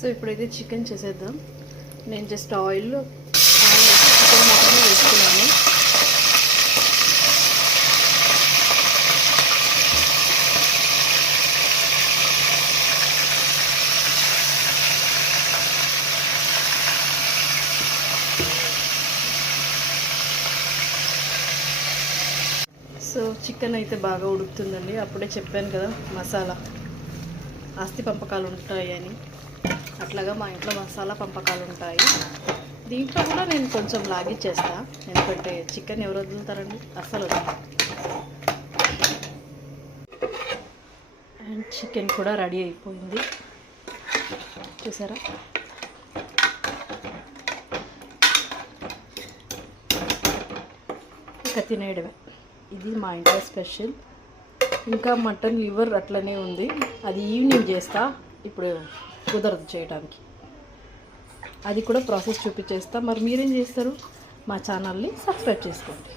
So ఇప్పుడైతే chicken చేసేద్దాం. నేను జస్ట్ ఆయిల్ చికెన్ మాత్రమే వేసుకున్నాను. సో చికెన్ అయితే బాగా ఉడుకుతుందండి. అప్పుడే చెప్పాను కదా మసాలా ఆస్తి పంపకాలు ఉంటాయి అని, అట్లాగా మా ఇంట్లో మసాలా పంపకాలు ఉంటాయి. దీంట్లో కూడా నేను కొంచెం లాగిచ్చేస్తా, ఎందుకంటే చికెన్ ఎవరు వదులుతారండి, అస్సలు వదులుతారు. అండ్ చికెన్ కూడా రెడీ అయిపోయింది చూసారా. ఇక తినేయడమే. ఇది మా ఇంట్లో స్పెషల్. ఇంకా మటన్ లివర్ అట్లనే ఉంది, అది ఈవినింగ్ చేస్తా, ఇప్పుడు కుదరదు చేయడానికి. అది కూడా ప్రాసెస్ చూపించేస్తా. మరి మీరేం చేస్తారు? మా ఛానల్ని సబ్స్క్రైబ్ చేసుకోండి.